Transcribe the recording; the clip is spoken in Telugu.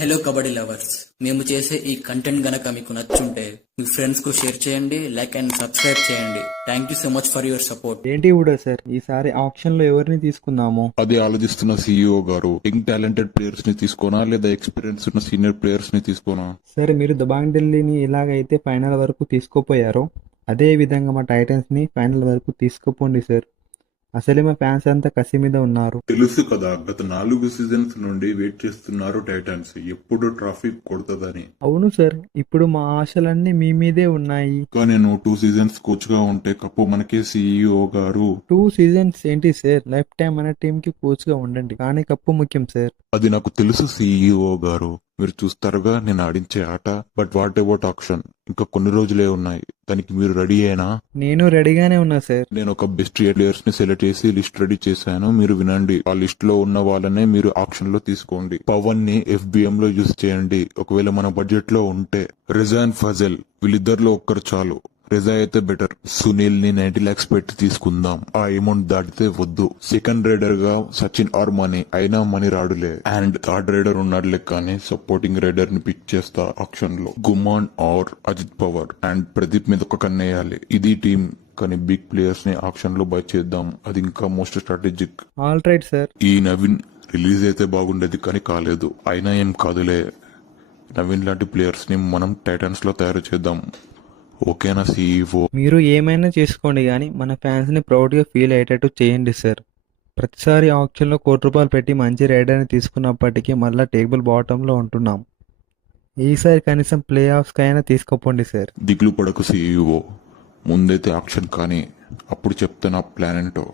హలో కబడ్డీ లవర్స్, మేము చేసే ఈ కంటెంట్ గనక మీకు నచ్చుంటే మీ ఫ్రెండ్స్ కు షేర్ చేయండి, లైక్ అండ్ సబ్స్క్రైబ్ చేయండి. Thank you so much for your support. ఏంటి కూడా సార్ ఈసారి ఆప్షన్ లో ఎవరిని తీసుకుందాము? అదే ఆలోచిస్తున్న సీఈఓ గారు. యంగ్ టాలెంటెడ్ ప్లేయర్స్ ని తీసుకోనా లేదా ఎక్స్పీరియన్స్ ఉన్న సీనియర్ ప్లేయర్స్ ని తీసుకోనా? సరే, మీరు దబాంగ్ ఢిల్లీని ఎలాగైతే ఫైనల్ వరకు తీసుకుపోయారో అదే విధంగా మా టైటన్స్ ని ఫైనల్ వరకు తీసుకుపోండి సార్. అసలే మా ఫ్యాన్స్ అంతా కసి మీద ఉన్నారు. తెలుసు కదా, గత 4 సీజన్స్ నుండి వెయిట్ చేస్తున్నారు టైటన్స్ ఎప్పుడు ట్రాఫీ కొడుతుందని. అవును సార్, ఇప్పుడు మా ఆశలన్నీ మీ మీదే ఉన్నాయి. ఇంకా నేను 2 సీజన్స్ కోచ్ గా ఉంటే కప్పు మనకే సీఈఓ గారు. 2 సీజన్స్ ఏంటి సార్? లైఫ్ టైం మన టీం కి కోచ్ గా ఉండండి, కానీ కప్పు ముఖ్యం సార్. అది నాకు తెలుసు సీఈఓ గారు, మీరు చూస్తారుగా నేను ఆడించే ఆట. But what about option? ఇంకా కొన్ని రోజులే ఉన్నాయి, దానికి మీరు రెడీ అయినా? నేను రెడీగానే ఉన్నా సార్. నేను ఒక బెస్ట్ ప్లేయర్స్ ని సెలెక్ట్ చేసి లిస్ట్ రెడీ చేశాను, మీరు వినండి. ఆ లిస్ట్ లో ఉన్న వాళ్ళనే మీరు ఆప్షన్ లో తీసుకోండి. పవన్ ని FBM లో యూజ్ చేయండి ఒకవేళ మన బడ్జెట్ లో ఉంటే. రిజాన్ ఫజల్, వీళ్ళిద్దరిలో ఒక్కరు చాలు. రిజా అయితే బెటర్. సునీల్ ని 90 lakhs పెట్టి తీసుకుందాం, ఆ అమౌంట్ దాటితే వద్దు. సెకండ్ రైడర్ గా సచిన్ ఆర్ మనీ, అయినా మనీ రాడులే. అండ్ థర్డ్ రైడర్ ఉన్నాడులే, కానీ సపోర్టింగ్ రైడర్ ని పిక్ చేస్తా ఆప్షన్ లో. గుమాన్ ఆర్ అజిత్ పవర్ అండ్ ప్రదీప్ మీద ఒక కన్నేయాలి. ఇది టీం, కానీ బిగ్ ప్లేయర్స్ ని ఆప్షన్ లో బై చేద్దాం, అది ఇంకా most strategic. All right sir. ఈ నవీన్ రిలీజ్ అయితే బాగుండేది, కానీ కాలేదు. అయినా ఏం కాదులే, నవీన్ లాంటి ప్లేయర్స్ ని మనం టైటన్స్ లో తయారు చేద్దాం. ఓకేనా సీఈఓ? మీరు ఏమైనా చేసుకోండి, కానీ మన ఫ్యాన్స్ ని ప్రౌడ్ గా ఫీల్ అయ్యేటట్టు చేయండి సార్. ప్రతిసారి ఆప్షన్లో ₹1,00,00,000 పెట్టి మంచి రైడర్ని తీసుకున్నప్పటికీ మళ్ళీ టేబుల్ బాటంలో ఉంటున్నాం. ఈసారి కనీసం ప్లే ఆఫ్స్కి అయినా తీసుకుపోండి సార్. దిగులు పడకు సీఈఓ, ముందైతే ఆక్షన్ కానీ అప్పుడు చెప్తా నా ప్లాన్ ఏంటో.